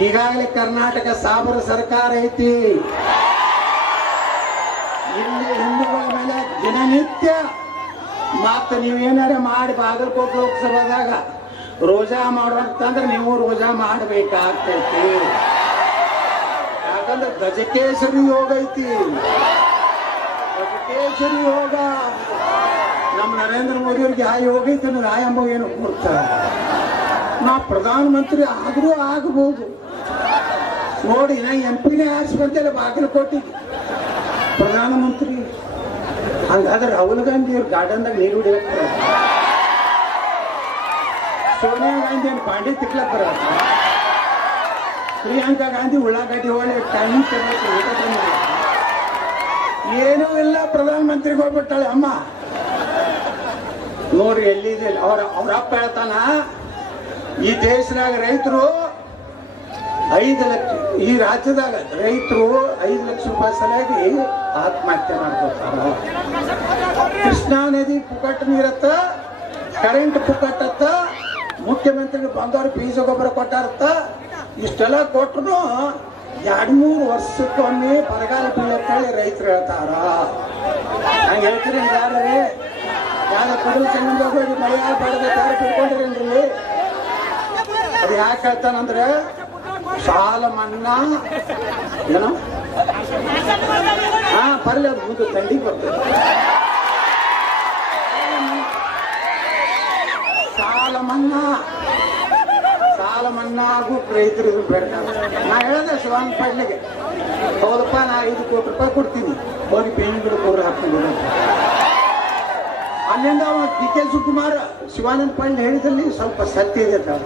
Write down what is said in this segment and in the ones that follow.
ಈಗಾಗಲೇ ಕರ್ನಾಟಕ ಸಾಬರ ಸರ್ಕಾರ ಐತಿ. ಇಲ್ಲಿ ಹಿಂದೂಗಳ ಮೇಲೆ ದಿನನಿತ್ಯ ಮತ್ತೆ ನೀವೇನಾರ ಮಾಡಿ ಬಾಗಲಕೋಟೆ ಲೋಕಸಭಾದಾಗ ರೋಜಾ ಮಾಡುವಂತಂದ್ರೆ ನೀವು ರೋಜಾ ಮಾಡಬೇಕಾಗ್ತೈತಿ. ಯಾಕಂದ್ರೆ ಗಜಕೇಸರಿ ಯೋಗ ಐತಿ. ಗಜಕೇಸರಿ ಯೋಗ ನಮ್ಮ ನರೇಂದ್ರ ಮೋದಿ ಅವ್ರಿಗೆ ಆ ಯೋಗ ಐತಿ ಅನ್ನೋದು ಆ ಎಂಬ ಏನು ಕೊಡ್ತಾರೆ. ನಾ ಪ್ರಧಾನ ಮಂತ್ರಿ ಆದ್ರೂ ಆಗಬಹುದು ನೋಡಿ. ನಾ MP ಆರಿಸ್ಕೊಂತೇನೆ ಬಾಗಲಕೋಟೆಗೆ ಪ್ರಧಾನ ಮಂತ್ರಿ. ಹಂಗಾದ್ರೆ ರಾಹುಲ್ ಗಾಂಧಿ ಅವ್ರ ಗಾರ್ಡನ್ದಾಗ ನೀರು ಹಿಡಿಯಕ್ಕೆ, ಸೋನಿಯಾ ಗಾಂಧಿ ಏನು ಪಾಂಡಿ ತಿಕ್ಲಕ್ ಬರತ್ತ, ಪ್ರಿಯಾಂಕಾ ಗಾಂಧಿ ಉಳ್ಳಾಗಡ್ಡಿ ಒಳ್ಳೆ ಟೈಮ್ ಏನೂ ಇಲ್ಲ. ಪ್ರಧಾನ ಮಂತ್ರಿಗೆ ಹೋಗ್ಬಿಟ್ಟಾಳೆ ಅಮ್ಮ. ನೋಡ್ರಿ ಎಲ್ಲಿದೆ ಅವ್ರ ಅಪ್ಪ ಹೇಳ್ತಾನ, ಈ ದೇಶದಾಗ ರೈತರು 5 ಲಕ್ಷ, ಈ ರಾಜ್ಯದಾಗ ರೈತರು 5 ಲಕ್ಷ ರೂಪಾಯಿ ಸಲುವಾಗಿ ಆತ್ಮಹತ್ಯೆ ಮಾಡ್ಕೊತಾರ. ಕೃಷ್ಣಾ ನದಿ ಪುಕಟ್ ನೀರತ್ತ, ಕರೆಂಟ್ ಪುಕಟ್ಟತ್ತ, ಮುಖ್ಯಮಂತ್ರಿ ಬಂದವ್ರು ಬೀಜ ಗೊಬ್ಬರ ಕೊಟ್ಟಾರತ್ತ. ಇಷ್ಟೆಲ್ಲ ಕೊಟ್ಟರು 2-3 ವರ್ಷಕ್ಕೊಮ್ಮೆ ಬರಗಾಲ ಬೀಳತ್ತೇಳಿ ರೈತರು ಹೇಳ್ತಾರ. ಹಂಗೆ ಹೇಳ್ತೀರಿ ಯಾರೇ ಯಾರು ಕಡಲು ಸಂಬಂಧ ಹೋಗಿ ಮಳೆ ಬಾಡದ ಯಾರು ತಿಳ್ಕೊಂಡಿರೇನ್ರಿ? ಅದು ಯಾಕೆ ಹೇಳ್ತಾನಂದ್ರೆ ಸಾಲ ಮನ್ನಾ ಏನೋ ಬರ್ಲಿ, ಅದು ಮುಂದೆ ದಂಡಿಗೆ ಬರ್ತದೆ. ಸಾಲ ಮನ್ನಾ ಆಗು ರೈತರು ಬೇಡ. ನಾ ಹೇಳಿದೆ ಶಿವಾನಂದ ಪಾಟೀಲ್ಗೆ, ಹೌದಪ್ಪ ನಾ 5 ಕೋಟಿ ರೂಪಾಯಿ ಕೊಡ್ತೀನಿ, ಹೋಗಿ ಬೇವಿನ ಗಿಡ ಕೊಡ್ರಿ ಹಾಕೊಂಡು. ಅಲ್ಲಿಂದ DK ಶಿವಕುಮಾರ್ ಶಿವಾನಂದ ಪಾಟೀಲ್ ಹೇಳಿದಲ್ಲಿ ಸ್ವಲ್ಪ ಸತ್ಯ ಇದೆ.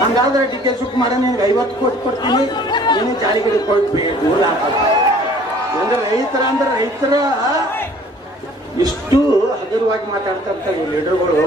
ಹಂಗಾದ್ರೆ DK ಶಿವಕುಮಾರ್ ನಿನ್ಗೆ 50 ಕೋಟಿ ಕೊಡ್ತೀನಿ, ನೀನು ಜಾಲಿಗಿಡ ಕೊಟ್ಟು ದೂರ ಹಾಕ. ಅಂದ್ರೆ ರೈತರ ಇಷ್ಟು ಹಗುರವಾಗಿ ಮಾತಾಡ್ತಾ ಲೀಡರ್ಗಳು